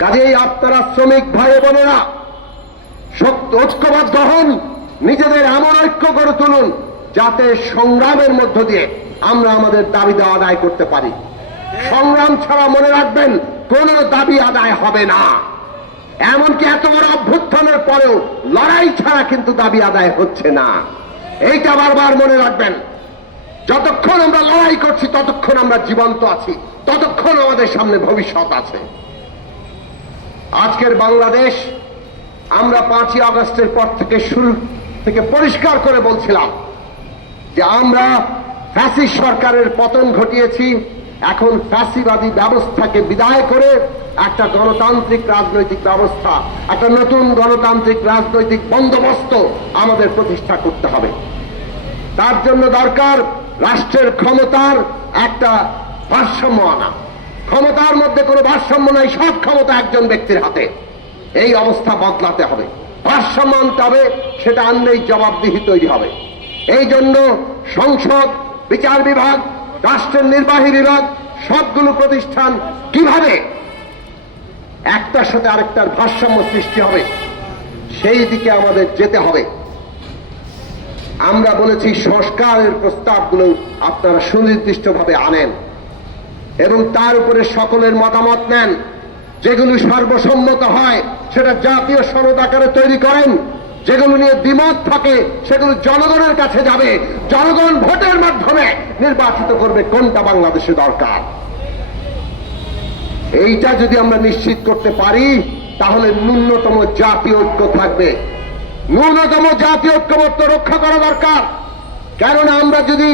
কাজেই আপনারা শ্রমিক ভাই বোনেরা ঐক্যবদ্ধ হন, নিজেদের এমন ঐক্য করে তুলুন যাতে সংগ্রামের মধ্য দিয়ে আমরা আমাদের দাবি দেওয়া আদায় করতে পারি। সংগ্রাম ছাড়া মনে রাখবেন কোন দাবি আদায় হবে না। এমনকি এত বড় অভ্যুত্থানের পরেও লড়াই ছাড়া কিন্তু দাবি আদায় হচ্ছে না। এইটা বারবার মনে রাখবেন। যতক্ষণ আমরা লড়াই করছি ততক্ষণ আমরা জীবন্ত আছি, ততক্ষণ আমাদের সামনে ভবিষ্যৎ আছে। আজকের বাংলাদেশ আমরা 5ই আগস্টের পর থেকে শুরু থেকে পরিষ্কার করে বলছিলাম যে আমরা ফ্যাসিস্ট সরকারের পতন ঘটিয়েছি। এখন ফ্যাসিবাদী ব্যবস্থাকে বিদায় করে একটা গণতান্ত্রিক রাজনৈতিক ব্যবস্থা, একটা নতুন গণতান্ত্রিক রাজনৈতিক বন্দোবস্ত আমাদের প্রতিষ্ঠা করতে হবে। তার জন্য দরকার রাষ্ট্রের ক্ষমতার একটা ভারসাম্য আনা। ক্ষমতার মধ্যে কোনো ভারসাম্য নাই, সব ক্ষমতা একজন ব্যক্তির হাতে। এই অবস্থা বদলাতে হবে, ভারসাম্য আনতে হবে। সেটা আনলেই জবাবদিহি তৈরি হবে। এই জন্য সংসদ, বিচার বিভাগ, রাষ্ট্রের নির্বাহী বিভাগ, সবগুলো প্রতিষ্ঠান কিভাবে একটার সাথে আরেকটার ভারসাম্য সৃষ্টি হবে সেই দিকে আমাদের যেতে হবে। আমরা বলেছি সংস্কারের প্রস্তাবগুলো আপনারা সুনির্দিষ্টভাবে আনেন এবং তার উপরে সকলের মতামত নেন। যেগুলো সর্বসম্মত হয় সেটা জাতীয় সনদ আকারে তৈরি করেন। যেগুলো নিয়ে দ্বিমত থাকে সেগুলো জনগণের কাছে যাবে। জনগণ ভোটের মাধ্যমে নির্বাচিত করবে কোনটা বাংলাদেশে দরকার। এইটা যদি আমরা নিশ্চিত করতে পারি তাহলে ন্যূনতম জাতীয় ঐক্য থাকবে। ন্যূনতম জাতীয় ঐক্যমত্য রক্ষা করা দরকার। কারণ আমরা যদি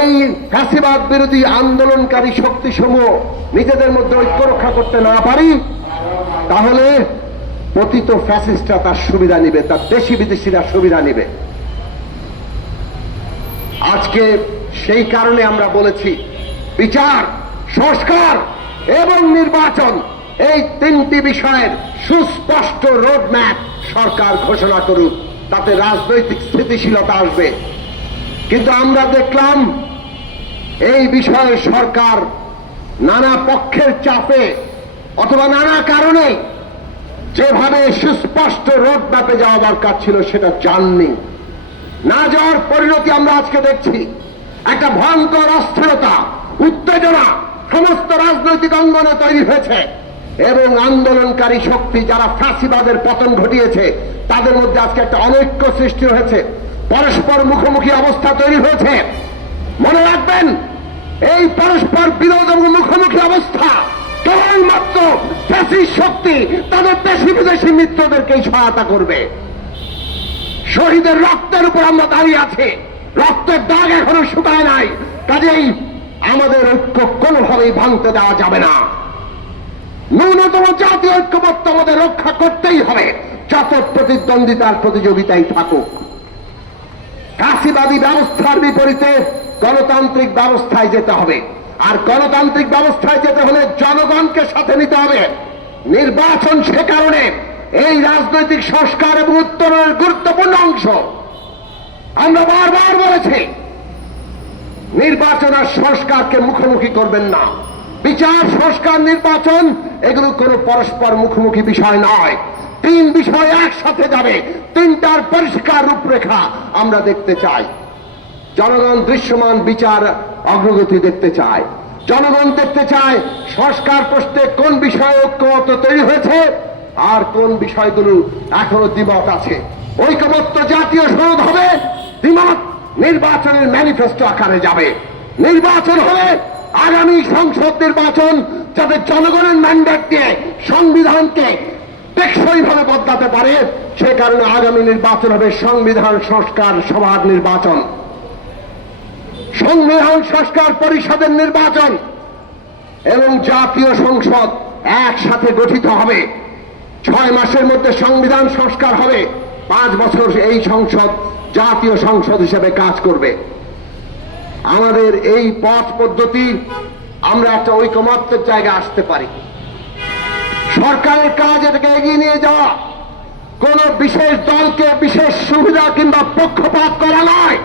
এই ফ্যাসিবাদ বিরোধী আন্দোলনকারী শক্তিসমূহ নিজেদের মধ্যে ঐক্য রক্ষা করতে না পারি তাহলে পতিত ফ্যাসিস্টরা তার সুবিধা নিবে, তার দেশি বিদেশিরা সুবিধা নিবে। আজকে সেই কারণে আমরা বলেছি বিচার, সংস্কার এবং নির্বাচন, এই তিনটি বিষয়ের সুস্পষ্ট রোডম্যাপ সরকার ঘোষণা করুক, তাতে রাজনৈতিক স্থিতিশীলতা আসবে। কিন্তু আমরা দেখলাম এই বিষয়ে সরকার নানা পক্ষের চাপে অথবা নানা কারণে যেভাবে সুস্পষ্ট রোডম্যাপে যাওয়া দরকার ছিল সেটা যাননি। না যাওয়ার পরিণতি আমরা আজকে দেখছি। একটা ভয়ঙ্কর অস্থিরতা, উত্তেজনা সমস্ত রাজনৈতিক অঙ্গনে তৈরি হয়েছে এবং আন্দোলনকারী শক্তি যারা ফ্যাসিবাদের পতন ঘটিয়েছে তাদের মধ্যে আজকে একটা অনৈক্য সৃষ্টি হয়েছে, পরস্পর মুখোমুখি অবস্থা তৈরি হয়েছে। মনে রাখবেন এই পরস্পর বিরোধ এবং মুখোমুখি অবস্থা কেবলমাত্র ফ্যাসিস্ট শক্তি তাদের দেশি বিদেশি মিত্রদেরকেই সহায়তা করবে। শহীদের রক্তের উপর আমরা দাঁড়িয়ে আছি, রক্তের দাগ এখনো শুকায় নাই। কাজেই আমাদের ঐক্য কোনোভাবেই ভাঙতে দেওয়া যাবে না। ন্যূনতম জাতীয় ঐক্যমত্য আমাদের রক্ষা করতেই হবে, যত প্রতিদ্বন্দ্বিতার প্রতিযোগিতাই থাকুক। ফ্যাসিবাদী ব্যবস্থার বিপরীতে গণতান্ত্রিক ব্যবস্থায় যেতে হবে। আর গণতান্ত্রিক ব্যবস্থায় যেতে হলে জনগণকে সাথে নিতে হবে। নির্বাচন সে কারণে এই রাজনৈতিক সংস্কার এবং উত্তরণের গুরুত্বপূর্ণ অংশ। আমরা বারবার বলেছি নির্বাচন আর সংস্কারকে মুখোমুখি করবেন না। বিচার, সংস্কার, নির্বাচন এগুলো কোনো পরস্পর মুখোমুখি বিষয় নয়। তিন বিষয় একসাথে যাবে। তিনটার পরিষ্কার রূপরেখা আমরা দেখতে চাই। জনগণ দৃশ্যমান বিচার অগ্রগতি দেখতে চায়। জনগণ দেখতে চায় সংস্কার প্রশ্নে কোন বিষয়ে ঐক্যমত্য তৈরি হয়েছে আর কোন বিষয়গুলো এখনো দ্বিমত আছে। ঐক্যমত্য জাতীয় সনদ হবে, দ্বিমত নির্বাচনের ম্যানিফেস্টো আকারে যাবে। নির্বাচন হবে আগামী সংসদ নির্বাচন, যাতে জনগণের ম্যান্ডেট দিয়ে সংবিধানকে টেকসইভাবে বদলাতে পারে। সে কারণে আগামী নির্বাচন হবে সংবিধান সংস্কার সভার নির্বাচন, সংবিধান সংস্কার পরিষদের নির্বাচন এবং জাতীয় সংসদ একসাথে গঠিত হবে। 6 মাসের মধ্যে সংবিধান সংস্কার হবে, 5 বছর এই সংসদ জাতীয় সংসদ হিসেবে কাজ করবে। আমাদের এই পথ পদ্ধতি আমরা একটা ঐকমত্যের জায়গায় আসতে পারি। সরকারের কাজ এটাকে এগিয়ে নিয়ে যাওয়া, কোন বিশেষ দলকে বিশেষ সুবিধা কিংবা পক্ষপাত করা নয়।